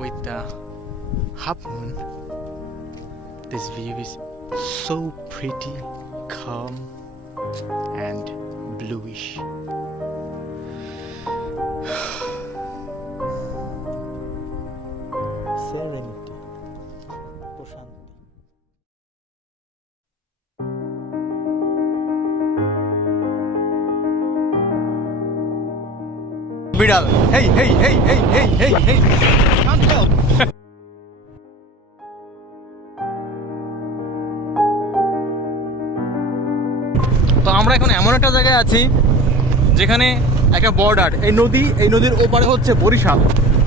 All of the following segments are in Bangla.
with the half moon. This view is so pretty, calm and bluish. Serenity. প্রশান্তি। বিড়াল, হেই হেই হেই হেই হেই হেই হেই, শান্ত হও। তো আমরা এখন এমন একটা জায়গায় আছি যেখানে একটা বর্ডার, এই নদীর ওপারে হচ্ছে বরিশাল,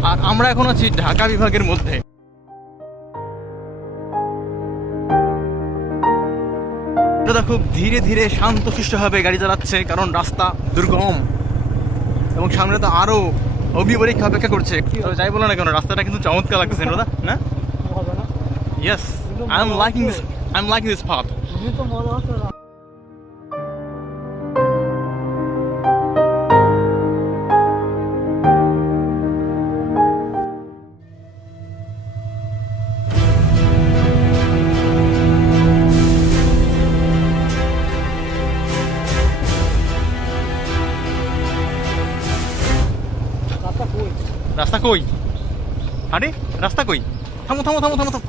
আর আমরা এখন আছি ঢাকা বিভাগের মধ্যে। দাদা খুব ধীরে ধীরে শান্তশিষ্টভাবে গাড়ি চালাচ্ছে, কারণ রাস্তা দুর্গম এবং সামনে তো আরো অগ্নি পরীক্ষা অপেক্ষা করছে। তবে যাই বলো না কেন, রাস্তাটা কিন্তু চমৎকার লাগছে দাদা, না? Yes, I am liking this path. রাস্তা কই? আরে রাস্তা কই? থামো থামো থামো থামো থামো।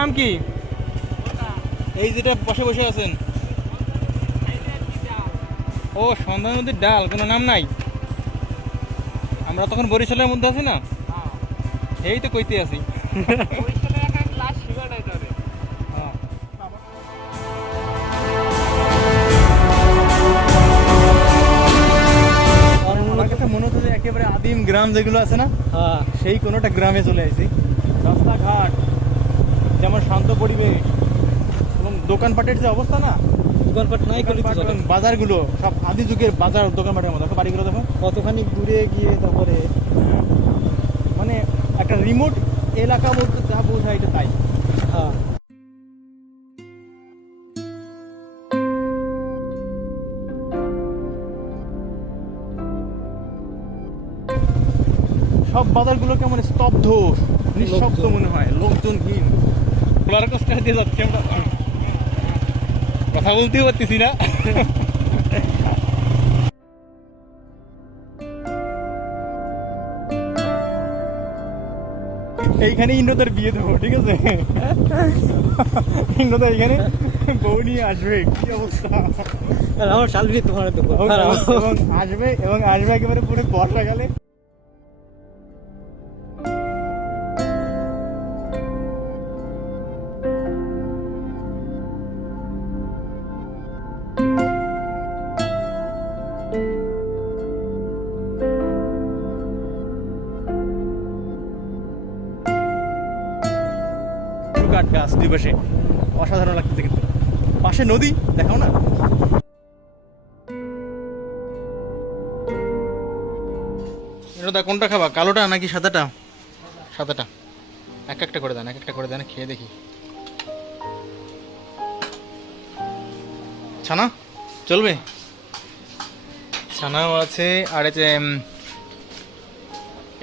নাম কি? এই যেটা বসে বসে আছেন, ও সন্ধ্যা নদীর ডাল, কোনো নাম নাই? আমরা তখন বরিশালের মধ্যে আছি না, এই তো কইতে আছি। আমার কাছে মনে হচ্ছে যে একেবারে আদিম গ্রাম যেগুলো আছে না, সেই কোনোটা গ্রামে চলে আসি। রাস্তাঘাট যেমন শান্ত পরিবেশ এবং দোকানপাটের যে অবস্থা না, দোকানপাট নাই, বাজারগুলো সব আদি যুগের বাজার, দোকানপাটের মতো। বাড়িগুলো দেখো কতখানি দূরে গিয়ে তারপরে মানে একটা রিমোট এলাকা বলতে যা বোঝায় এটা তাই। হ্যাঁ, সব বাজারগুলো কেমন স্তব্ধ, নিঃশব্দ মনে হয়, লোকজনহীন। রোলার কোস্টার দিয়ে যাচ্ছি আমরা, কথা বলতেও পারতেছি না। এইখানে ইন্দ্রদার বিয়ে দেবো, ঠিক আছে? ইন্দ্রদা এইখানে বউ নিয়ে আসবে, কি অবস্থা! আমার শালবি তোমার দেবো, এবং আসবে একেবারে পুরো বর্ষাকালে। কাঠ গাছ দুই পাশে, অসাধারণ লাগতেছে কিন্তু। পাশে নদী, দেখাও না। এটা কোনটা খাবা, কালোটা নাকি সাদাটা? সাদাটা এক একটা করে দেন, এক একটা করে দেন, খেয়ে দেখি। ছানা চলবে? ছানাও আছে, আর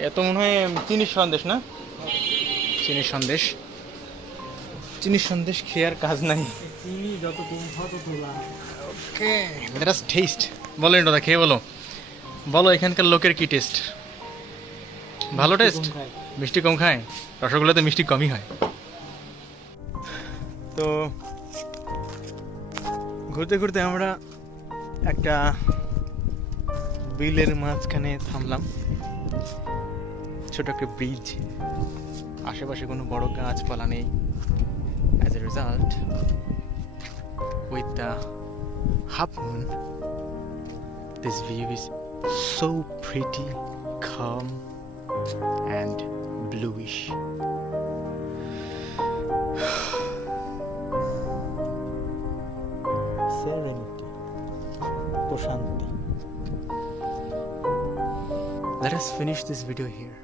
এত মনে হয় চিনির সন্দেশ, না? চিনির সন্দেশ, চিনির সন্দেশ খেয়ে আর কাজ নাই। চিনি যত কম খাও তত লাভ। ওকে, লেট আস টেস্ট। বলো দাদা, খেয়ে বলো, বলো এখানকার লোকের কি টেস্ট? ভালো টেস্ট? মিষ্টি কম খায়? রসগোল্লাতে মিষ্টি কমই হয়। তো ঘুরতে ঘুরতে আমরা একটা বিলের মাঝখানে থামলাম, ছোট একটা ব্রিজ, আশেপাশে কোনো বড় গাছপালা নেই। As a result, with the half moon, this view is so pretty, calm and bluish. Serenity, প্রশান্তি। Let us finish this video here.